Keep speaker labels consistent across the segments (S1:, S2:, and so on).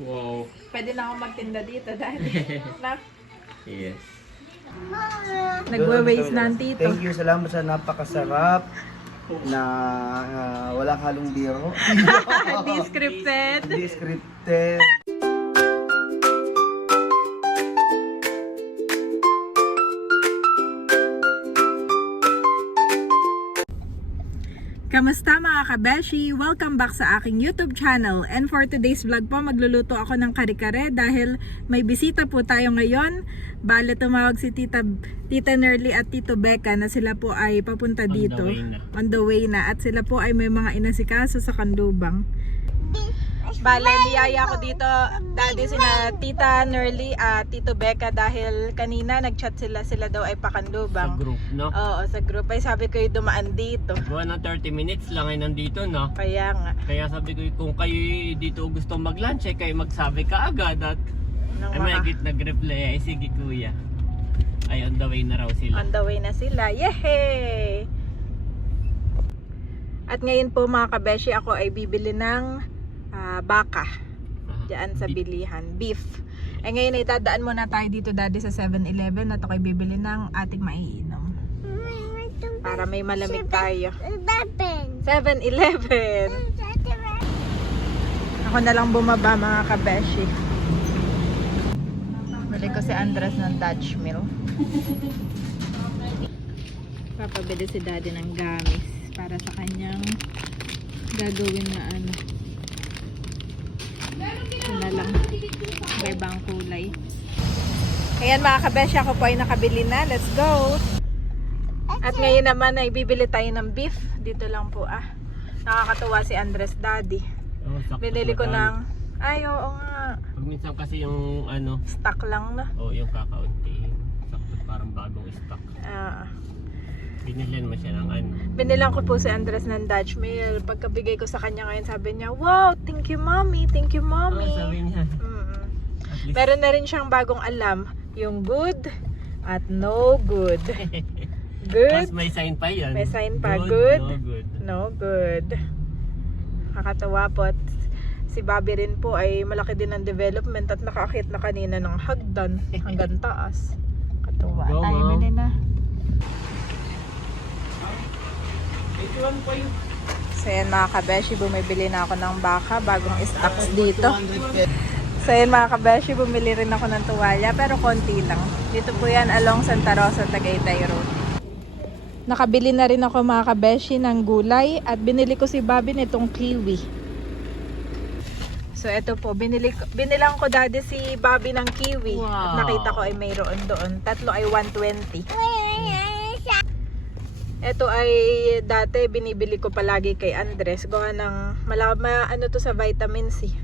S1: Wow.
S2: Pwede na ako magtinda dito dahil na,
S1: Yes.
S2: nagwe-waste na ang tito.
S3: Thank you, salamat sa napakasarap na ah, walang halong biro.
S2: Hindi scripted.
S3: Hindi scripted.
S2: Mga kabeshi? Welcome back sa aking YouTube channel. And for today's vlog po, magluluto ako ng kare-kare dahil may bisita po tayo ngayon. Bale, tumawag si Tita, Tita Nerly at Tito Becca na sila po ay papunta
S1: the
S2: dito.
S1: way na.
S2: On the way na. At sila po ay may mga inasikaso sa Kandubang. Bale, niyaya ko dito, daddy sina Tita Nerly at Tito Becca dahil kanina nag-chat sila, sila daw ay
S1: Sa
S2: pakandubang.
S1: group, no?
S2: Oo, sa group ay sabi ko yung dumaan dito.
S1: Buwan ng 30 minutes lang ay nandito, no?
S2: Kaya nga.
S1: Kaya sabi ko, kung kayo dito gusto mag-lunch, eh, kayo magsabi ka agad at
S2: Nang
S1: ay
S2: mga-
S1: may git nag-reply, ay sige kuya. Ay on the way na raw sila.
S2: On the way na sila. Yehey! At ngayon po mga kabeshi, ako ay bibili ng ah, baka. Diyan sa bilihan. Beef. Eh ngayon ay tadaan muna tayo dito daddy sa 7-Eleven at ako'y bibili ng ating maiinom. Para may malamig tayo. 7-Eleven! Ako na lang bumaba mga kabeshi. Bili ko si Andres ng Dutch Mill. Papabili si daddy ng gamis para sa kanyang gagawin na ano. Ito na lang. May ibang kulay. Ayan mga kabeshi, ako po ay nakabili na. Let's go! At ngayon naman ay bibili tayo ng beef. Dito lang po ah. Nakakatuwa si Andres daddy.
S1: Oh,
S2: Binili ko ng... Ay, oo nga.
S1: Pag minsan kasi yung ano,
S2: Stock lang na.
S1: oh, yung kakaunti. Sakto parang bagong stock.
S2: Ah.
S1: Binilihan mo siya ng ano.
S2: Binilang ko po si Andres ng Dutch Mill. Pagkabigay ko sa kanya ngayon, sabi niya, Wow, thank you mommy, thank you mommy.
S1: Oh, sabi niya.
S2: Mm-mm.
S1: Least,
S2: Meron na rin siyang bagong alam, yung good at no good.
S1: Tapos
S2: Good,
S1: may sign pa yan.
S2: May sign pa,
S1: Good,
S2: good.
S1: no good.
S2: no good. Nakakatawa po at si Bobby rin po ay malaki din ang development at nakaakit na kanina ng hagdan hanggang taas. Katuwa.
S1: Go,
S2: Tayo bili na. So yan mga kabeshi, bumibili na ako ng baka, bagong stocks dito. So yan mga kabeshi, bumili rin ako ng tuwalya, pero konti lang. Dito po yan along Santa Rosa, Tagaytay Road. Nakabili na rin ako mga kabeshi ng gulay at binili ko si Bobby nitong kiwi. So eto po, binili, ko- binilang ko dati si Bobby ng kiwi. At
S1: Wow.
S2: nakita ko ay mayroon doon. Tatlo ay 120. Ito ay dati binibili ko palagi kay Andres. Gawa ng malama ano to sa vitamin C.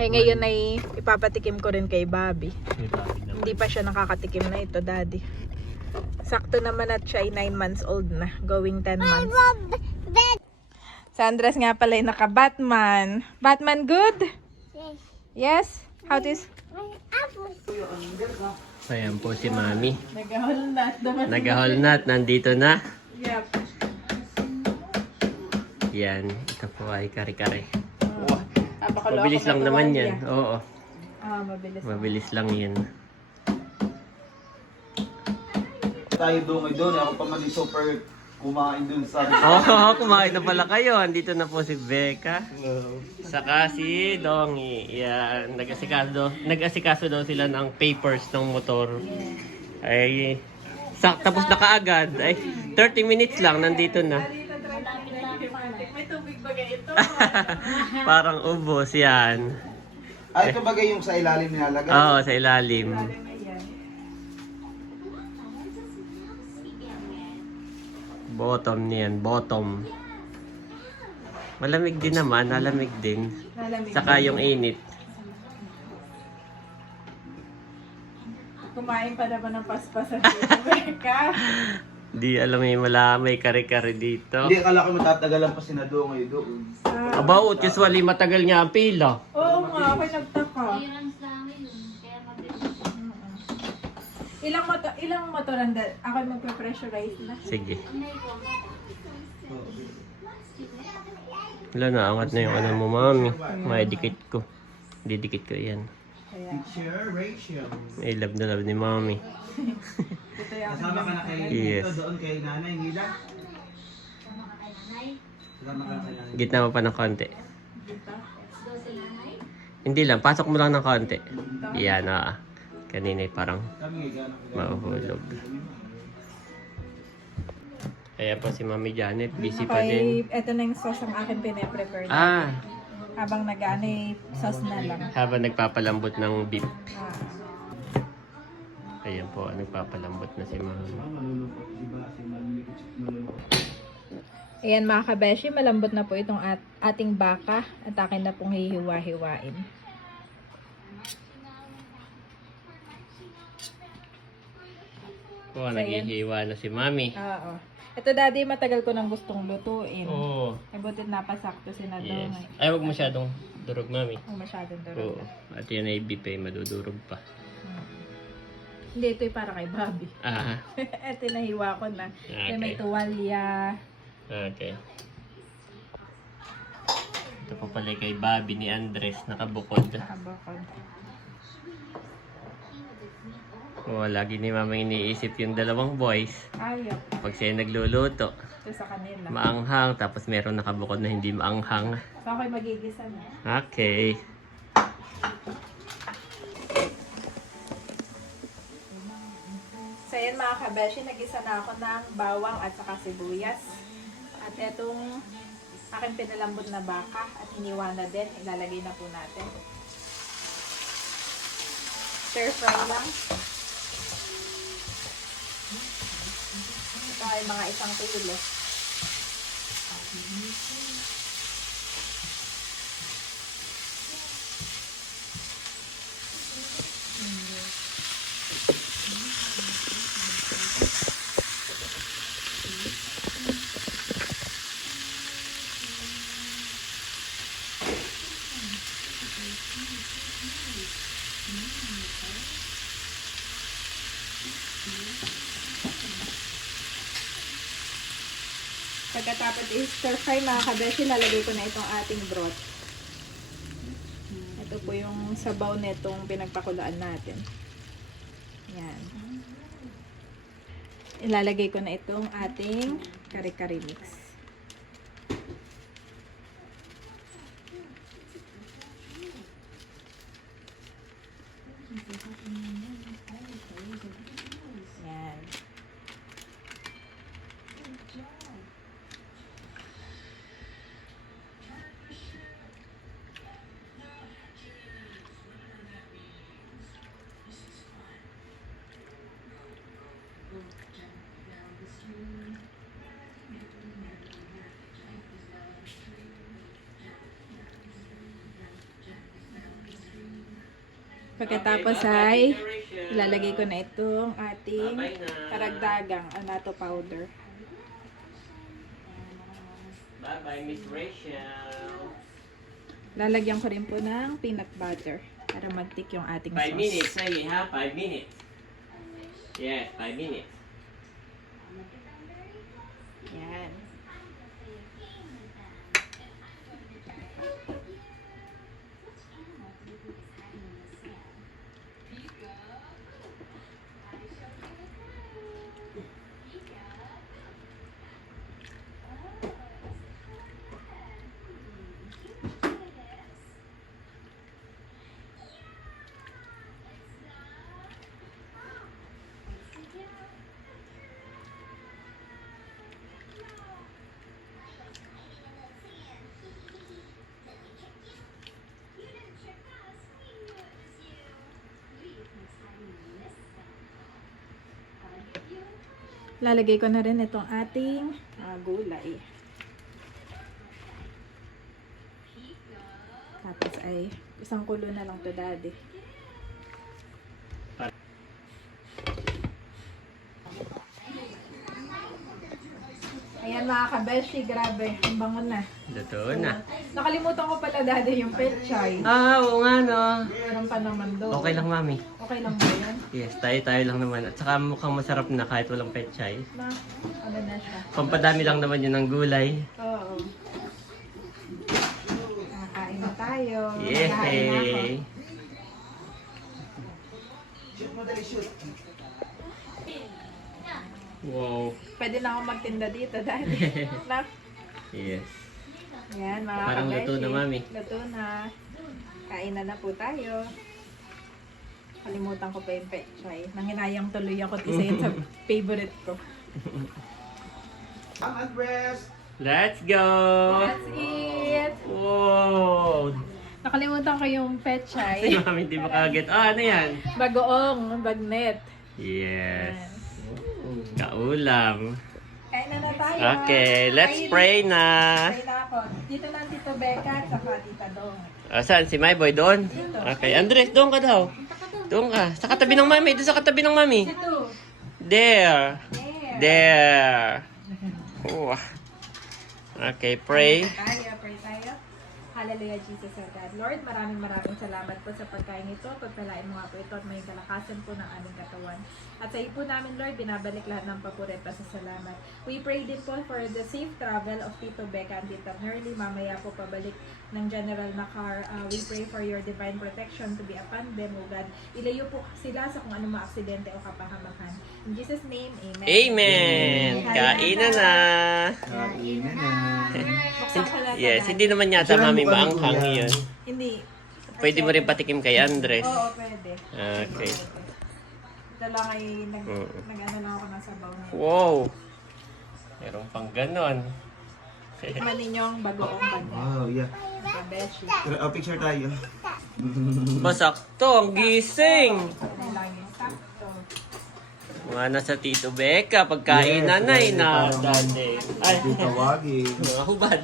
S2: Eh ngayon ay ipapatikim ko rin kay Bobby.
S1: Babi naman.
S2: Hindi pa siya nakakatikim na ito, daddy. Sakto naman at siya ay 9 months old na. Going 10 months. Sa Andres nga pala ay naka-Batman. Batman good? Yes? How this?
S1: So, ayan po si Mami.
S2: Nagahol na. Dapat
S1: Nagahol nat, nandito na.
S2: Yep.
S1: Yan, ito po ay kare-kare.
S2: Apakaloko
S1: Mabilis lang
S2: na
S1: naman
S2: tuwalya.
S1: yan. Oo,
S2: Ah, mabilis.
S1: mabilis lang yan.
S3: Tayo doon doon. Ako pa man yung super kumain doon sa...
S1: Oo, oh, kumain na pala kayo. Andito na po si Becca. Saka si Dongi. Yan, nag-asikaso, nag-asikaso daw sila ng papers ng motor. Ay, sak, tapos na kaagad. Ay, 30 minutes lang, nandito na.
S2: May tubig ba ito?
S1: Parang ubos yan.
S3: Ay, ito bagay yung sa ilalim nilalagay.
S1: Oo, sa ilalim. Bottom niyan, bottom. Malamig din naman, malamig din.
S2: Nalamig.
S1: Saka yung init.
S2: Kumain pa naman ng paspasan dito, Becca.
S1: Di alam may mala, may kare-kare dito.
S3: Hindi, akala ko matatagalan pa si Nado ngayon doon.
S1: About, usually matagal nga ang pila.
S2: Oo nga, ako'y nagtaka. Ilang motor, ilang motor ang dal- Ako magpe-pressurize na.
S1: Sige. Wala na, angat na yung ano mo, mami. Maidikit ko. Didikit ko yan.
S2: Kaya,
S3: Teacher Rachel.
S1: I love na love ni mami.
S3: Kasama ka na kay
S1: Yes.
S3: dito, doon kay nanay Nila. Kasama ka na kay nanay.
S1: Gitna mo pa ng konti. Hindi lang, pasok mo lang ng konti. Yan, ah. Kanina parang mahuhulog. Ayan po si Mami Janet, busy pa din.
S2: Okay, ito na yung sauce ang akin pinaprepare.
S1: Ah,
S2: Habang nag-ano, sauce na lang.
S1: habang nagpapalambot ng beef.
S2: Ah.
S1: Ayan po, nagpapalambot na si
S3: malulungkot.
S2: Ayan mga kabeshi, malambot na po itong at ating baka at akin na pong hihiwa-hiwain.
S1: Po, naghihiwa na si Mami.
S2: Oo. Ito daddy, matagal ko nang gustong lutuin.
S1: Oo.
S2: Ay, butit napasakto si na
S1: Yes. Ay, huwag masyadong durog, Mami.
S2: Huwag masyadong durog.
S1: Oo. At yan ay beef eh, madudurog pa.
S2: Hmm. Hindi, ito yung para kay Bobby.
S1: Ah,
S2: ito nahiwa ko na. Kaya may
S1: okay.
S2: tuwalya.
S1: Okay. Ito pa pala kay Bobby ni Andres, nakabukod.
S2: Nakabakod.
S1: Oo, lagi ni Mama iniisip yung dalawang boys.
S2: Ayok.
S1: Pag siya nagluluto,
S2: Ito sa kanila.
S1: maanghang, tapos meron nakabukod na hindi maanghang.
S2: so, ako'y magigisa na.
S1: Okay.
S2: So yan mga kabeshi, nagisa na ako ng bawang at saka sibuyas. At etong aking pinalambot na baka at hiniwa na din, ilalagay na po natin. Stir fry lang. Ay mga isang kilo. Fry mga kabeshi, lalagay ko na itong ating broth. Ito po yung sabaw netong pinagpakulaan natin. Yan. Ilalagay ko na itong ating kare-kare mix. Yan. Pagkatapos ay ilalagay ko na itong ating karagdagang anato powder.
S1: Bye-bye, Miss Rachel.
S2: Lalagyan ko rin po ng peanut butter para mag-tick yung ating sauce.
S1: minutes, say ha? Five minutes. Yes, five minutes.
S2: Yan. Lalagay ko na rin itong ating ah, gulay. Tapos ay isang kulo na lang to daddy. Ayan mga kabeshi, grabe. Ang bango na.
S1: Totoo na.
S2: Nakalimutan ko pala daddy yung pechay.
S1: Ah, oo nga no.
S2: Meron pa naman doon.
S1: Okay lang, Mami.
S2: Okay lang ba yan?
S1: Yes, tayo-tayo lang naman. At saka mukhang masarap na kahit walang pechay.
S2: Na, ano na siya?
S1: Pampadami lang naman yun ng gulay.
S2: Oo. Kakain na tayo. Kakain na ako.
S1: Yay! Wow.
S2: Pwede na ako magtinda dito dahil na.
S1: Yes.
S2: Yan, mga
S1: Parang
S2: kabeshi.
S1: luto na, Mami.
S2: Luto na. Kain na na po tayo. Kalimutan ko pa yung pechay. Nanginayang tuloy ako at isa yun sa favorite ko.
S3: Ang Andres!
S1: Let's go!
S2: That's it!
S1: Wow!
S2: Nakalimutan ko yung
S1: Si
S2: pechay.
S1: Mami hindi makaget. Ah, ano yan?
S2: Bagoong, bagnet.
S1: Yes. Kaulam.
S2: Kain na na tayo.
S1: Okay, let's
S2: Kain-
S1: pray na.
S2: Kain na ako. Dito na Tito Becca at saka Tita Dong.
S1: Ah, saan? Si My Boy doon? Okay, Andres, doon ka daw. Doon ka. Sa katabi ng mami. Doon sa katabi ng mami. There.
S2: There.
S1: Oh. Okay, pray.
S2: Tayo, pray tayo. Hallelujah, Jesus our God. Lord, maraming maraming salamat po sa pagkain ito. Pagpalain mo nga po ito at may kalakasan po ng aming katawan. At sa iyo po namin, Lord, binabalik lahat ng papurit pa sa salamat. We pray din po for the safe travel of Tito Becca and Tita Nerly. Mamaya po pabalik ng General Macar. Uh, we pray for your divine protection to be upon them, O God. Ilayo po sila sa kung anong mga aksidente o kapahamakan. In Jesus' name, Amen.
S1: Amen. Kainan na.
S3: Kain na
S1: Yes, hindi naman yata mami maanghang yun.
S2: Hindi.
S1: Pwede mo rin patikim kay Andres.
S2: Oo, pwede.
S1: Okay.
S2: Ito lang ay nag,
S1: Mm.
S2: nag-ano lang ako ng sabaw na.
S1: Wow. Meron pang ganon.
S2: Tikman ninyo ang bagoong bagay.
S3: Wow, yeah.
S2: Kabeshi.
S3: Pero, oh, picture tayo.
S1: Masakto, ang gising.
S2: Lang yun? Sakto.
S1: Mga nasa Tito Becca, pagkain
S3: Yes,
S1: nanay
S3: yes,
S1: na
S3: parang-
S1: dati. Ay,
S3: Hindi tawagin.
S1: mga hubad.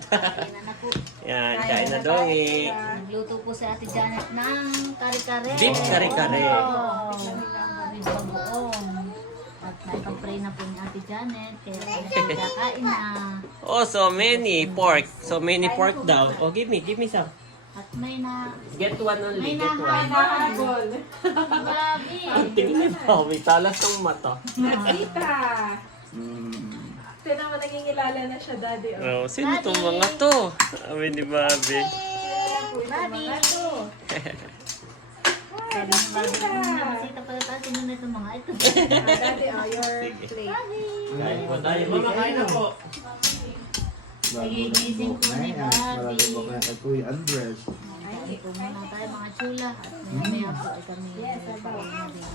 S1: Yan, kain na dongi.
S4: Nagluto po si Ate Janet ng kare-kare.
S1: Beef kare-kare.
S4: Oh, beef bagoong. At naipag-pray na po ni Ate Janet. Kaya kami kakain na.
S1: Oh, so many pork. So many pork daw. Oh, give me, give me some.
S4: At may na...
S1: Get one only,
S4: May
S1: get one.
S4: nahabol. Grabe.
S1: Ang tingin niya pa, may talas ng mata.
S2: Tita!
S3: Mm.
S2: Ito naman nangingilala na siya, daddy. Oh.
S1: Oh, sino itong mga to? Sabi ni Bobby.
S2: Babi! Ito.
S4: Tita. Nasita pala tayo. Sino na itong mga ito?
S2: Ah, Daddy, oh, your
S1: Sige.
S2: plate.
S1: Kain po tayo. Mama, kain na po.
S4: Nagigising po ni Bobby.
S3: Po kaya kay Kuya Andres.
S4: Kain po muna tayo mga chula. At maya po ay kami kain na din.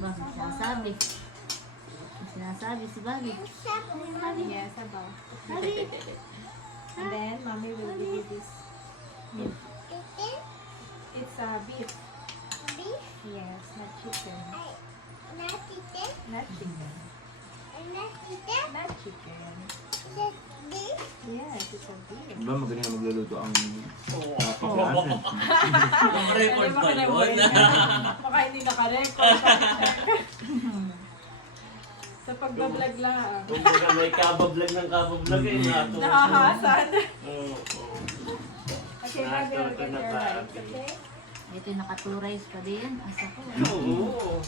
S4: Ba, may sinasabi. Si Bobby.
S2: Yes, sabaw. And then, mommy will give you this. It's a beef.
S5: Beef?
S2: Yes, not chicken.
S5: Not chicken?
S2: Not chicken.
S5: Not chicken?
S2: Not chicken.
S5: Just beef?
S2: Yes, it's a beef.
S3: Diba magaling na magluluto ang
S1: Oh.
S3: natin.
S1: Record ba yun?
S2: Baka hindi naka-record. Sa pagbablog lang.
S1: Kung baga may kabablag ng kabablag eh. nato.
S2: Nahahasan.
S1: Oo, oo.
S2: Okay, bago
S1: Natuto na
S2: your
S1: ba?
S2: okay?
S4: Ito yung nakaturais pa din. Asa ko.
S1: Oo.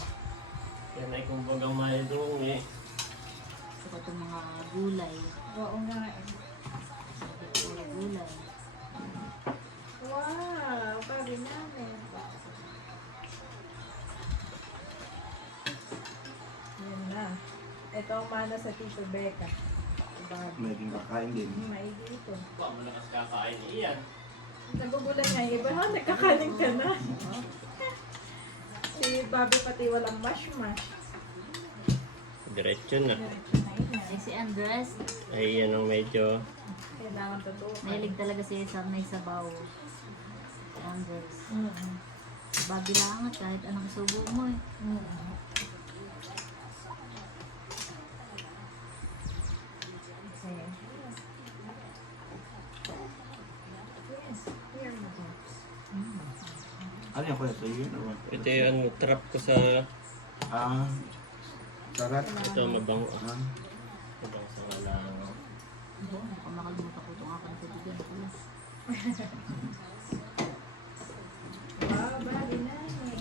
S1: Yan ay kumbaga may dong eh.
S4: Ito ko itong mga gulay.
S2: Oo nga. eh.
S4: Mga gulay.
S2: Wow, babi namin. Yan na. Ito ang mana sa Tito Becca. Babi.
S3: Maging kakain din.
S2: Maigi ito.
S1: Huwag mo nakas kakain iyan.
S2: Nagugulan nga yung iba, ha? Nagkakaling ka na. si Bobby pati walang mash-mash.
S1: Diretso na.
S4: Ay si Andres,
S1: Ay yan ang medyo...
S2: Kailangan totoo.
S4: mahilig talaga siya sa may sabaw. Si Andres.
S2: Mm-mm.
S4: Babi lang at kahit anong subo mo eh.
S2: Mm-mm. Okay. Yes, here you go.
S3: Ano yun? or what?
S1: Ito yung trap ko sa...
S3: Ah, sarap.
S1: Ito mabango.
S3: Ah,
S1: Mabango sa kalangan.
S4: Baka makalimutan ko itong kaibigan pala.
S2: Wow, bali namin.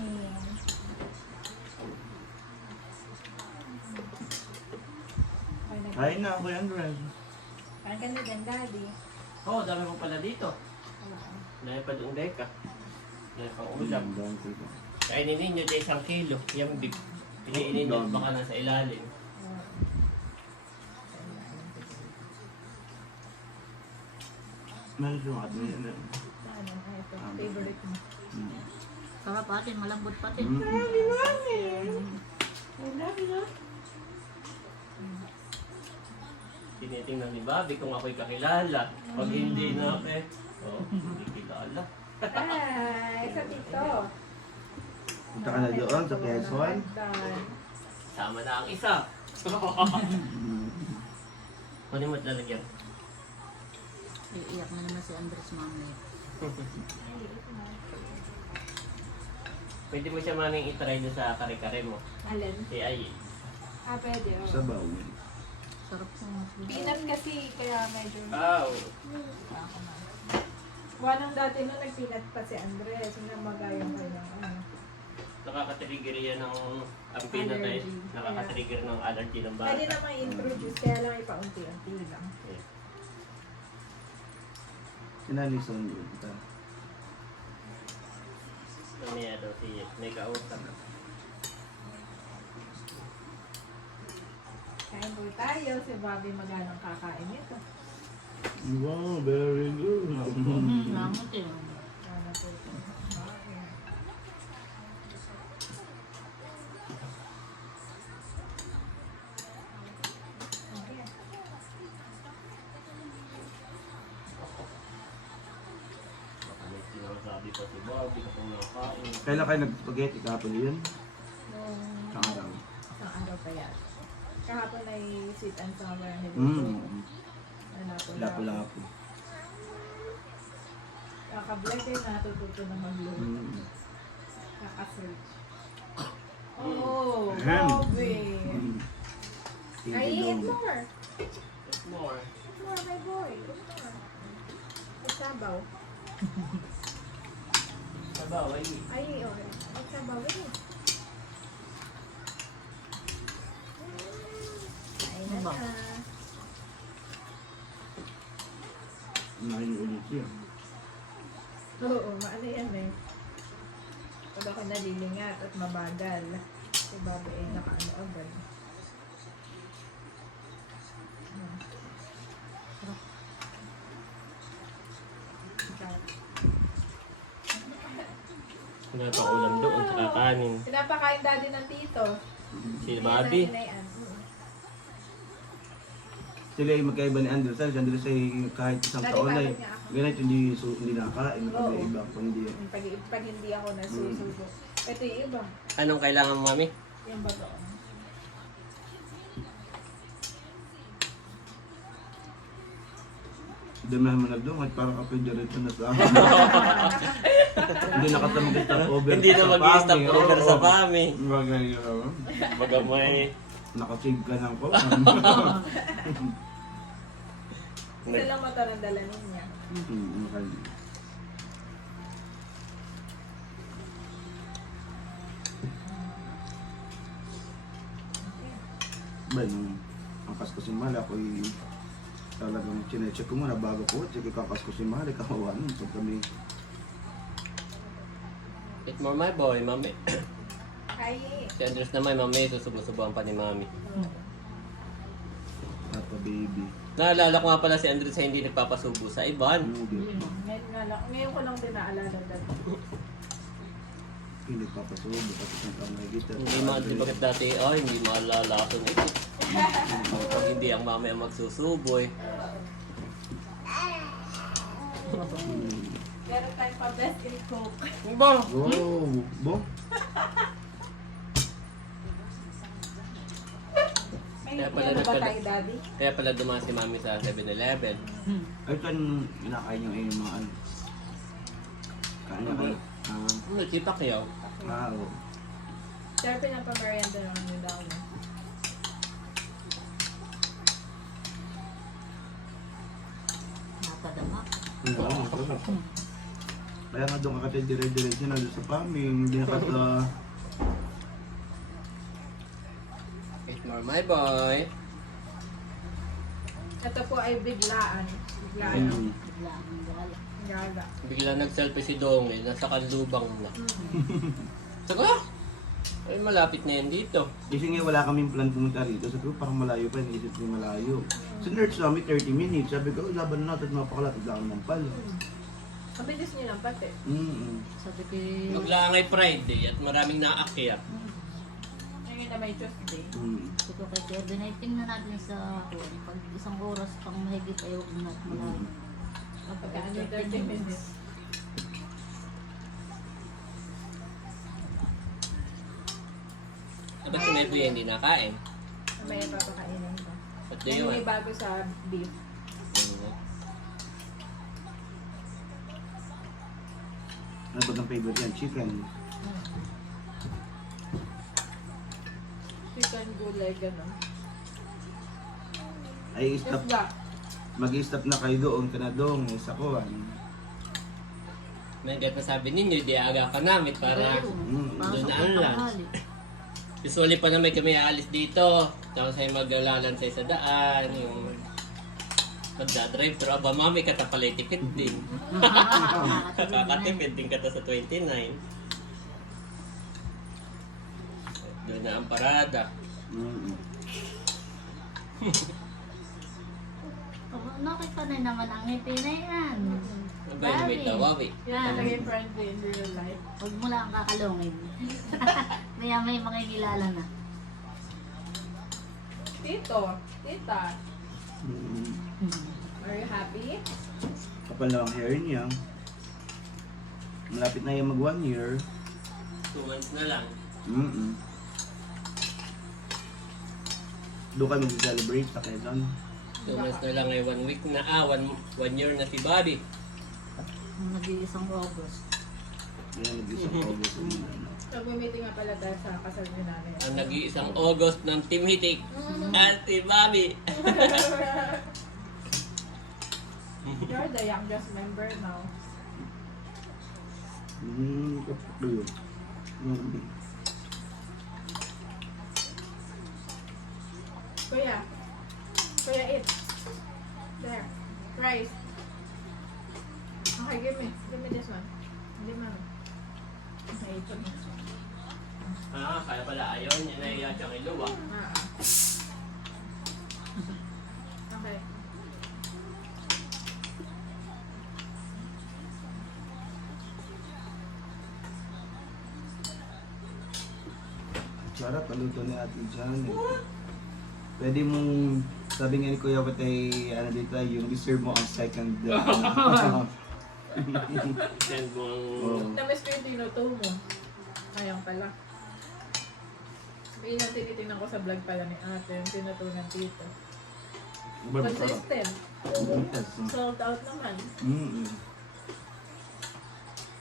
S2: Okay, nag-
S3: Kain na, Kuya Andres.
S2: Parang ganun din, daddy.
S1: Oo, oh, dami mo pala dito. Dahil pa doon deka. Dahil pang ulam. Kainin ninyo dahil isang kilo. Yung beef. Piliinin nyo baka nasa ilalim.
S3: Meron yung at may ano.
S2: Ano, ito, favorite mo.
S4: Sarap ate, malambot pati.
S3: Mm.
S1: Tinitingnan ni Bobby kung ako'y kakilala. Pag hindi na, eh, oh, hindi kilala.
S2: Ay, sa tito.
S3: Punta ka na doon sa Quezon.
S1: Sama na ang isa. Kunin mo at lalagyan.
S4: Iiyak na naman si Andres mamaya.
S1: Pwede mo siya maning itry doon sa kare-kare mo.
S2: Alin?
S1: Si Ay.
S2: Ah, pwede. Oh.
S3: Sabaw.
S4: Sarap po mas
S2: Peanut kasi, kaya medyo... Wanang dati nung nag-peanut pa si Andres, yung namagayang kanyang ano.
S1: Nakaka-trigger yan ng ang peanut ay
S2: Allergy.
S1: nakaka-trigger ng allergy ng bata.
S2: Pwede namang introduce, kaya lang ipaunti-unti lang.
S1: Yeah.
S3: Sinalison yun. Ito.
S1: Mamaya daw si may kausap.
S2: Kain po tayo, si Bobby maganang kakain nito.
S3: Wow, very good.
S4: Hmm, lamot eh.
S3: Kailan kayo nag-spaghetti? Kahapon yun?
S2: Nung
S3: Sa araw.
S2: isang araw pa yan. Kahapon ay sweet and sour na dito.
S3: Mm.
S2: Lapo-lapo.
S3: Lapo-lapo.
S2: Kaka-vlog kayo natututo na mag-load.
S3: Mm.
S2: Kaka-search. Oh,
S3: Ahem.
S2: Bobby.
S3: Mm.
S2: Ay, eat more.
S1: It's more.
S2: Eat more, my boy. Eat more. Ay, sabaw.
S1: Sabaw, ay.
S2: Ay, oh. Ay, sabaw. Eh. Ay, na
S4: Ba?
S2: na.
S3: Kumain ulit siya.
S2: Oo, maano yan eh. Pag ako nalilingat at mabagal, si Bobby ay nakaano agad. Hmm. Sarap.
S1: Pinapaulam doon sa kakanin.
S2: Pinapakain daddy ng tito.
S1: Si Bobby.
S2: Hinay-hinayan. Oo.
S3: Sila ay magkaiba ni Anderson. Si Anderson ay kahit isang
S2: Dati
S3: taon ay
S2: niya ako?
S3: ganito hindi, su, hindi nakain.
S2: Oo.
S3: Magkaiba pag hindi.
S2: Pag, pag hindi ako nasusubo. Ito yung iba.
S1: Anong kailangan mo, mami?
S2: Yung bato.
S3: Damihan mo na doon at para ka pwede rito na sa akin. hindi nakatamag sa stopover.
S1: Hindi na mag-stop over sa pami.
S3: Bagay yun.
S1: Baga may...
S3: Nakasig ka ng ko.
S2: Isa lang motor ang dala niya.
S3: Hmm, nakali. Ba, nung ang kasko si Mala, ako'y talagang chinecheck ko muna bago po. Sige, kakas ko si Mala, kawawa nun. Pag kami,
S1: Eat more, my boy, mami.
S2: Ay,
S1: Si Andres naman, mami, susubo-subuan pa ni mami.
S3: Baby.
S1: Naalala ko nga pala si Andres ay hindi nagpapasubo sa iban.
S3: Hindi.
S2: ngayon, nga lang, ngayon ko lang din naalala dati.
S3: Hindi papasubo. Tapos ang kamay kita.
S1: Hindi ma, di bakit dati, ay, hindi maalala ko nito. Pag hindi ang mami ang magsusuboy.
S2: Meron tayong pa-best in Coke.
S1: Ba?
S3: Wow! Bo?
S1: Kaya pala
S2: ano ba
S1: nagkala-
S2: tayo, Daddy?
S1: Kaya pala dumaan si mami sa 7-Eleven.
S3: Ay, saan kinakain yung yung mga ano? Kanya ka. Ah,
S1: Ano, si Pacquiao.
S3: ah, oo.
S2: Sir, pinapamerienda naman yun daw. no?
S4: Napadama.
S3: Oo, masarap. Kaya nga doon ka kasi dire-diretso na doon sa paming, hindi na ka sa...
S1: Eat more, my boy.
S2: Ito po ay biglaan. Biglaan.
S3: Mm.
S4: Gala.
S1: Bigla nag-selfie si Dong eh, nasa kanlubang na. Saka, ay malapit na yan dito.
S3: Kasi nga wala kaming plan pumunta rito. Sabi ko parang malayo pa, naisip ko malayo. Sa Nerds namin 30 minutes. Sabi ko, "Oh, laban na natin mapakalapit lang ng pal.
S2: Mabilis niyo lang pati.
S3: Mm
S4: Sabi ko,
S1: Maglangay Friday at maraming naakyat.
S2: Ngayon na may Tuesday.
S3: mm.
S4: kay Sir, Binay, tingnan natin sa kung pag isang oras pang mahigit ayaw na malayo.
S2: Pagka ano 30 minutes.
S1: Dapat si Medley hindi nakain.
S2: May papakainin ko. Yan yung
S1: yun?
S2: may bago sa beef.
S3: Ano ba ang favorite yan? Chicken.
S2: Gulay, gano'n.
S3: Ay, stop.
S2: Isda.
S3: Mag-stop na kayo doon ka na doon. Eh, sa kuwan.
S1: May pa sabi ninyo, di aga ka namin para
S3: Mm.
S1: Doon na
S4: ng
S1: ang lunch.
S4: tanghali.
S1: Usually pa naman kami aalis dito. Tapos ay maglalansay sa daan. Yung magdadrive. Pero aba mami, katapalay tipid din. Kakatipid din kata sa 29. Doon na ang parada.
S3: Mm.
S4: Oh, Nakita na naman ang ngiti na yan.
S1: Abay, may tawawi.
S2: Yan talaga yung friendly in real life.
S4: Huwag mo lang kakalungin. Maya may mga kilala na.
S2: Tito, tita,
S3: Mm.
S2: are you happy?
S3: Kapal na ang hair niya. Malapit na yung mag one year.
S1: Two months na lang.
S3: Mm Doon kami mag-celebrate sa Quezon.
S1: Two months na lang ay one week na. Ah, one, one year na si Bobby.
S4: Nung nag-iisang August.
S3: Yan, nag-isang August.
S2: Nag-meeting nga pala tayo sa kasal ni namin.
S1: Ang nag-iisang August ng Team Hitik. At si Bobby.
S2: You're the youngest member now.
S3: Mm, kapag yun. Mm.
S2: Kuya. Kuya, eat. There. Rice. Okay, give me. Give me this one. Hindi man. Okay, ito na.
S1: Ah, kaya pala ayaw niya na iya siyang iluwa.
S2: Ah, ah. Okay.
S3: Sarap, paluto ni Ate Janet. Pwede mong sabi nga ni Kuya Patay, ano dito, yung reserve mo ang second. uh,
S1: Send mo ang...
S3: oh.
S2: Tamis ko yung tinuto mo. Ayun pala. May na tinitingnan ko sa vlog pala ni ate, yung tinuto ng tito.
S3: Ba, masarap.
S2: Consistent.
S3: Yes.
S2: Sold out naman.
S3: Mm-mm.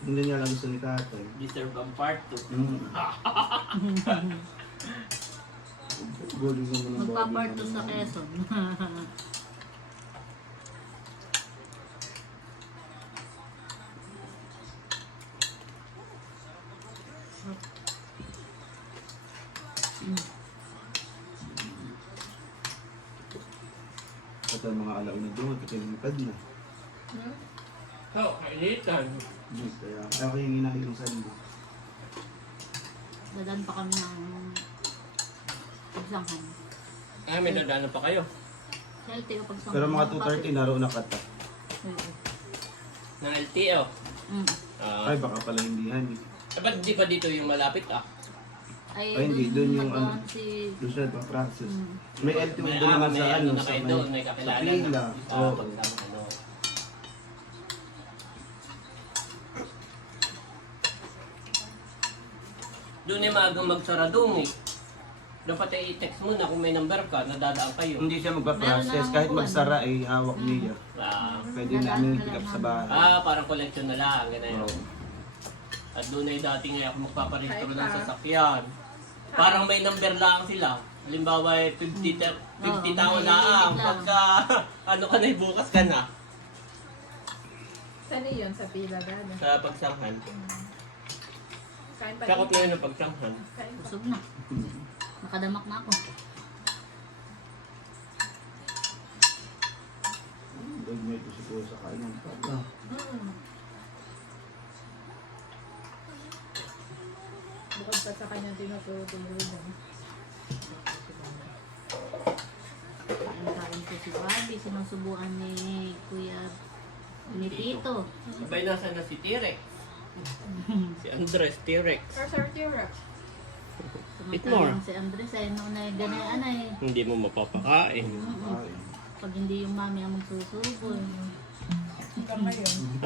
S3: Hindi niya lang gusto ni Tatay.
S1: Deserve ang part 2.
S3: Mm.
S4: Magpaparto
S3: naman.
S4: sa Quezon.
S3: At ang mga alauna doon, kakalingkad na.
S2: Hmm?
S1: Oh, kainitan.
S3: Mm, Kaya ako yung inahit ng sando.
S4: Dadaan pa kami ng pagsanghan.
S1: Ah, may dadaanan pa kayo.
S4: Healthy o pagsanghan.
S3: Pero mga 2.30 naroon na kata.
S4: Oo.
S1: Ng LTO.
S4: Mm.
S1: Ah,
S3: Ay, baka pala hindi han.
S1: eh, ba't di pa dito yung malapit ah?
S4: Ay,
S3: Ay, hindi,
S4: dun
S3: yung ano.
S4: si...
S3: Doon siya pa Francis.
S4: Mm.
S3: May LTO
S1: May,
S3: doon
S1: ah,
S3: naman
S1: may
S3: sa ano,
S1: na
S3: sa
S1: kayo
S3: may,
S1: doon, may
S3: sa
S1: kakilala
S3: pila.
S1: na. Ah,
S3: Oo.
S1: ano. Doon ay maagang magsaradong eh. Dapat ay i-text mo na kung may number ka, nadadaan kayo.
S3: Hindi siya magpa-process.
S4: na
S3: Kahit magsara ay hawak niya.
S1: Ah,
S3: Pwede namin pick up sa bahay.
S1: ah, parang collection na lang, ganun.
S3: Oo.
S1: At doon ay dati nga ako magpaparehistro
S2: Hi,
S1: ng
S2: pa.
S1: sasakyan. Parang may number lang sila. Halimbawa, eh, 50, ta- 50
S4: Oo,
S1: tao
S4: may
S1: lang.
S4: limit lang.
S1: Pagka, ano ka na, bukas ka na.
S2: Saan yun? Sa pila gano'n.
S1: Sa pagsanghan.
S2: Kain pa
S1: Sakot
S2: dito.
S1: na yun ang pagsanghan.
S2: Kain pa.
S4: Busog na. Nakadamak na ako.
S3: may gusto ko sa kainan pa. Ah.
S2: Bukod pa sa kanya tinutulog.
S4: Kain ko si Bobby, sinusubuan ni Kuya ni Tito.
S1: Sabay nasa na si T-Rex. si Andres, T-Rex. Eat more.
S4: Si Andres ay noon ay ganyan ay.
S1: Hindi mo mapapakain.
S3: Ay.
S4: Pag hindi yung mami ang magsusubo.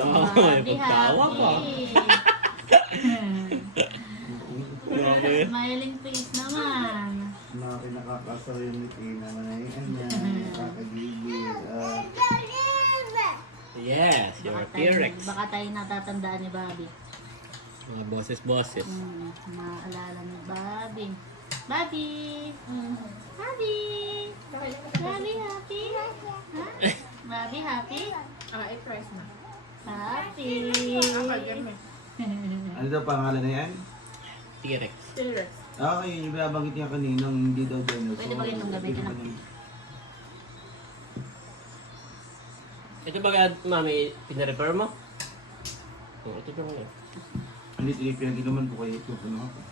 S1: Oo, may pagtawa pa.
S4: Smiling face naman.
S3: Mga kinakakasar yung ni Tina na yan. Yan, nakakagigil. Ah,
S1: Yes, you're T-Rex.
S4: baka tayo natatandaan ni Bobby.
S1: Mga boses-boses.
S4: Hmm, maalala ni Bobby. Bobby! Bobby! Bobby happy? Ha? Bobby happy?
S2: Ah, i-press mo.
S4: Happy!
S3: ano daw pangalan na yan?
S1: T-Rex.
S3: Ah, okay, yung binabanggit niya kaninang hindi daw dinosaur.
S4: Pwede ba ganitong ako?
S3: ganun?
S1: Ito ba ka, mami, pinarepair mo? Oh, ito lang yun.
S3: Hindi, pinaginuman ko kayo. Ito, ano.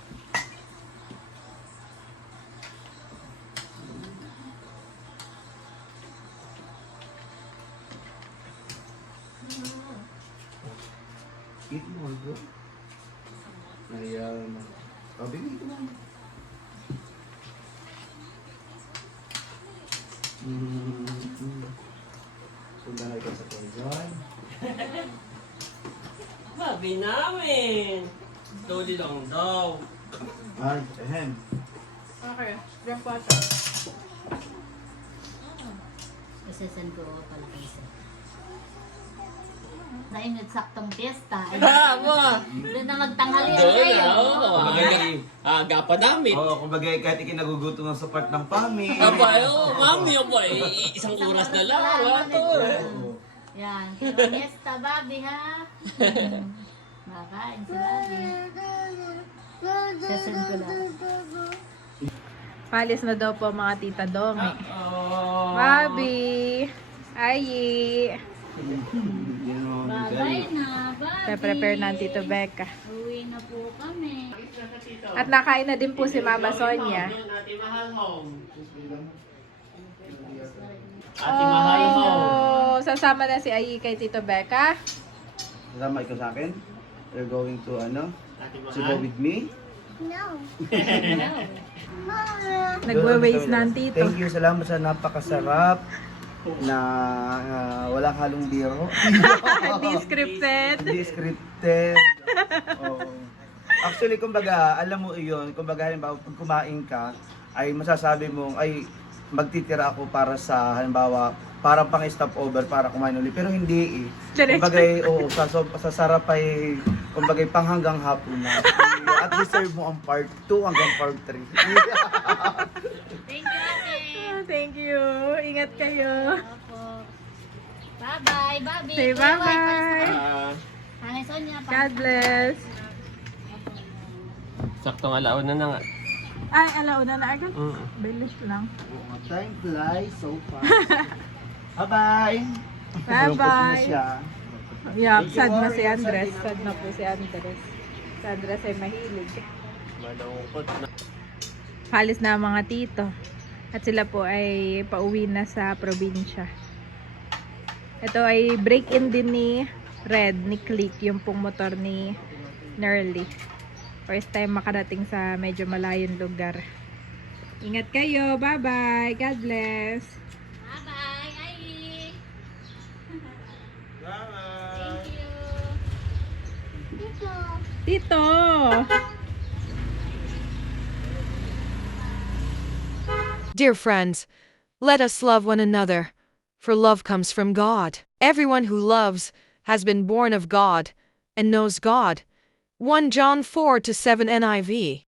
S1: Aga pa namin.
S3: Oo, kumbaga kahit ikinagugutom ng sapat ng pami.
S1: Abay, oh, mami, abay. Isang oras na lang, wala to.
S4: Yan. Pero piyesta, Bobby, ha? Makain si Bobby. Isasend ko lang.
S2: Palis na daw po mga tita Domi.
S1: Oh.
S2: Bobby! Ayi!
S4: Bye-bye na, Bobby.
S2: Pe-prepare na ang Tito Becca.
S4: Uwi na po kami.
S2: At nakain na din po si Mama Sonia.
S1: Ate Mahal.
S2: Oh, sasama na si Ayi kay Tito Becca.
S3: Kasama ikaw sa akin? You're going to ano? To go with me?
S5: No.
S2: Nagwe-waste na ang tito.
S3: Thank you, salamat sa napakasarap na ah, walang halong biro.
S2: Hindi scripted.
S3: Hindi scripted. Oo. Actually, kumbaga, alam mo iyon, kumbaga, halimbawa, pag kumain ka, ay masasabi mong, ay, magtitira ako para sa, halimbawa, parang pang stopover para kumain ulit. Pero hindi eh. Kumbaga, oo, sa, so, sa sarap ay, kumbaga, pang hanggang hapon na. At deserve mo ang part 2 hanggang part 3.
S4: Thank you, ate.
S2: Thank you. Ingat kayo.
S4: Bye-bye, Bobby.
S2: Say bye-bye.
S1: Ah,
S4: Hanay Sonia. pa-
S2: God bless.
S1: saktong alauna na nga.
S2: Ay, alauna na agad.
S1: Mm.
S2: Bilis lang.
S3: Time flies so fast. Bye-bye!
S2: Bye-bye.
S3: Na siya.
S2: Yeah, sad na si Andres. Sad na po si Andres. Si Andres ay mahilig.
S1: Malungkot na.
S2: Halis na ang mga tito. At sila po ay pauwi na sa probinsya. Ito ay break-in din ni Red, ni Click, yung pong motor ni Nerly. First time makarating sa medyo malayong lugar. Ingat kayo. Bye-bye. God bless.
S4: Bye-bye, Ai. Thank you.
S2: Tito!
S6: Dear friends, let us love one another, for love comes from God. Everyone who loves has been born of God and knows God. 1 John 4 to 7 NIV.